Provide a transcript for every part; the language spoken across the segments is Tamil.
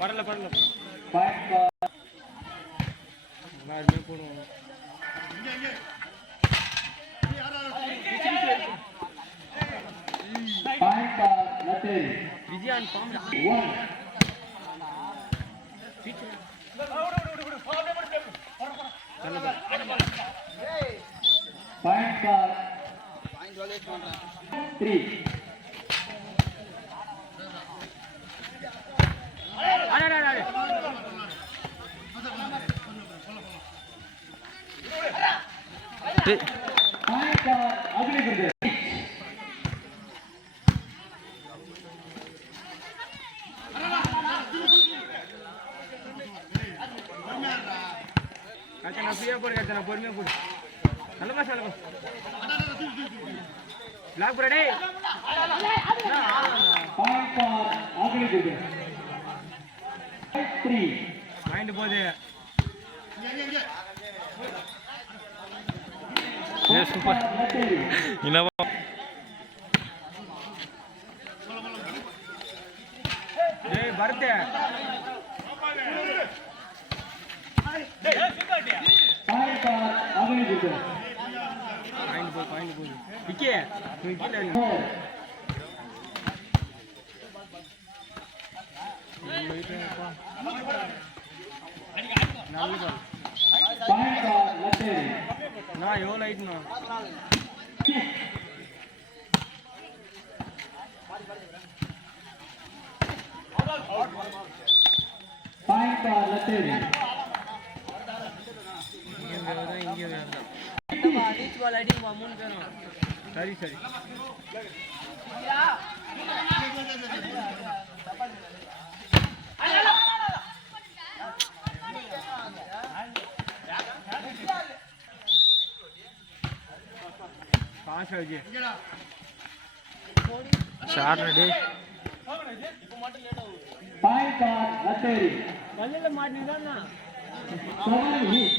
பரல பரல போடுவோம். Vijayan Point for 3. Point for Agni brother. Kacana priya pur kacana pormiya pur. Hello mas hello. Lag pura deh. Point for Agni brother. 3. Mind pode. Yes, super. Inava. Hey, barte. Point for Agni brother. Point bol. Ike. Tu ike lari. Point for latheri. Na yo light na. Point for latheri. Inge vera. Reach ball adding moon karo. Sorry. पांच बजे चार रेडी Point for latheri. कल्ले मारनी ना 7 hit.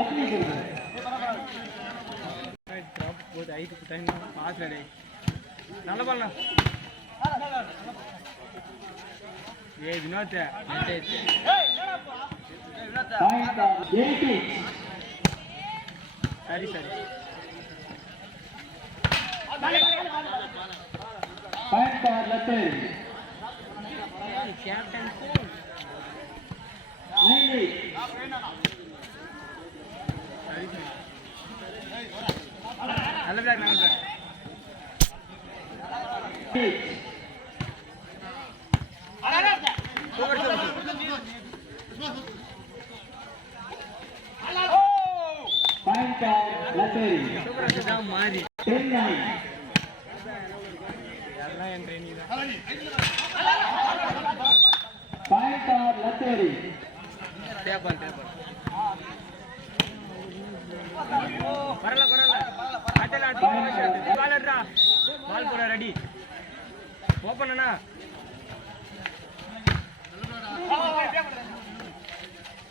Agni brother. ड्रॉप बहुत आई तो पता नहीं पांच रेडी नाला बोलना ये विनोद है Point for 80. Sorry Point for latheri. Captain 90. Hello black नाम ब्लैक Point for latheri. मारी 10-9. Point for latheri. टेबल परला आटला बाल अड्रा बाल पूरा रेडी ओपन अण्णा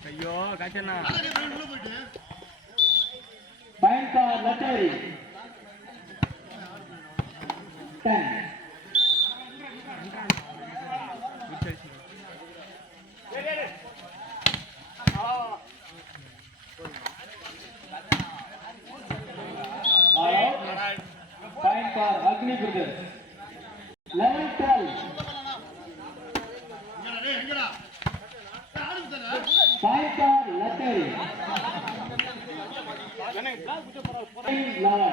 अय्यो काचना Point for latheri. 10. Point for Agni brother. 11-12. Point for latheri. 11.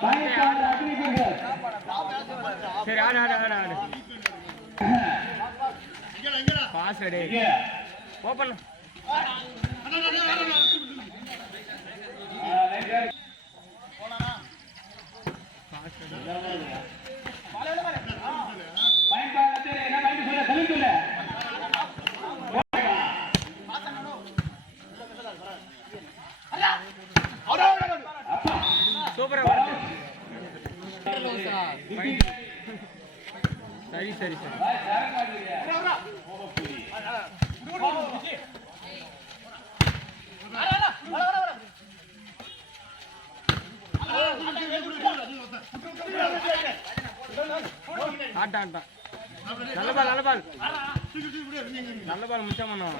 Point for Agni brother. சரி ஆடு பாஸ் ரெடி ஓபன் சரி சரி சரி ஆட்டா ஆட்டா நல்ல பால் நல்ல பால் நல்ல பால் மிச்சம் பண்ணுவோம்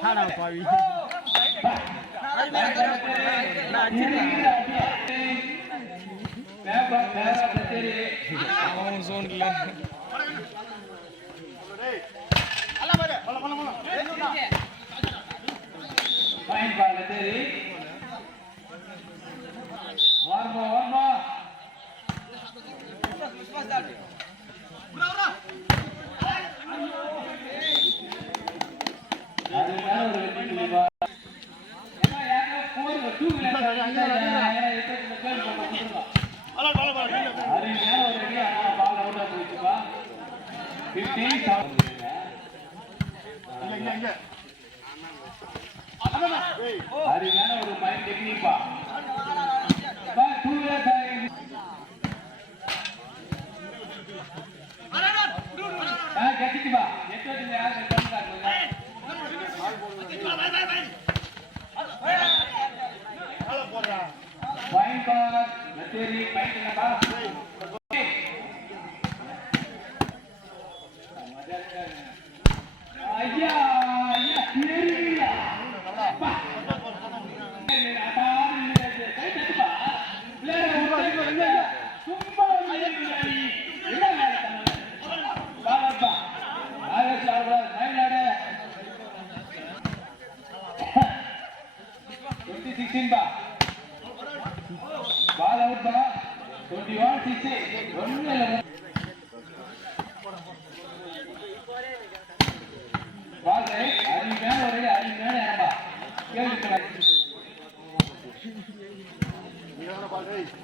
ஆடா பாவி அவன் சோன் இல்ல Fine ball, latheri. One more. அருமையான ஒரு mind technique கட்டிக்குவா point for Latheri point என்னப்பா ஐயா ஐயா தெரியல Ball out ba 21-16 ஒண்ணு ball right அருமையான ஆரம்பா கேளுங்க பாயிண்ட் பால் கேளுங்க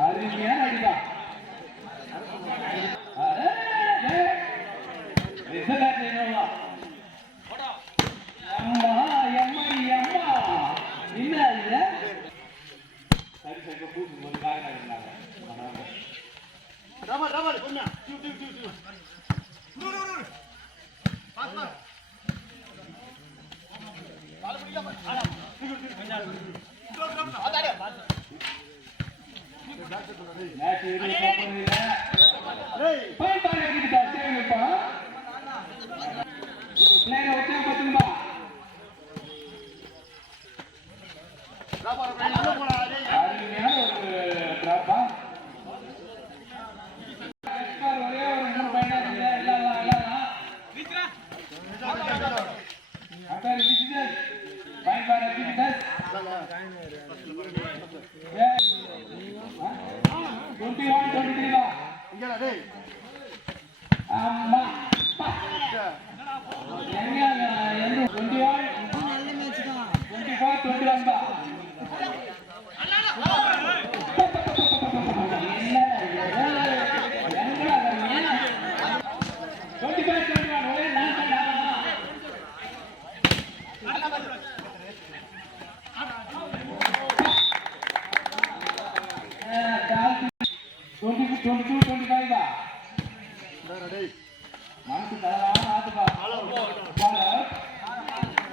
அருமையான அடிதா அம்மா என்ன இது சரி சரி பூட்டு ஒரு காரணம் இருந்தாங்க ரமர் கொஞ்சம்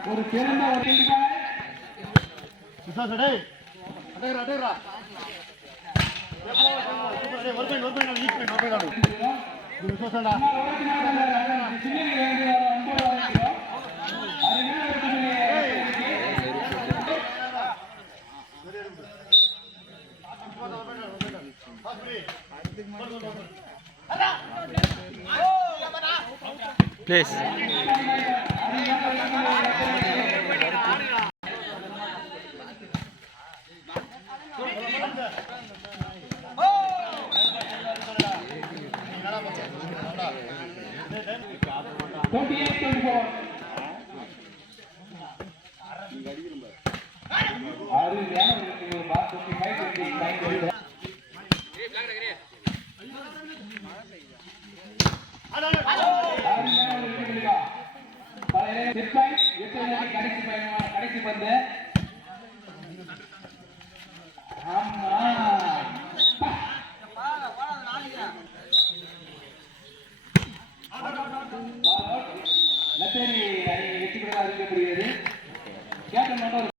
ஒரு சிறந்த Please. செட் பாயிண்ட் 8 கடைசி பயணமா கடைசி பந்து ஆமா லத்தரி வெற்றி பெற அறிவிக்கப்படுகிறது கேப்டன் மட்டும்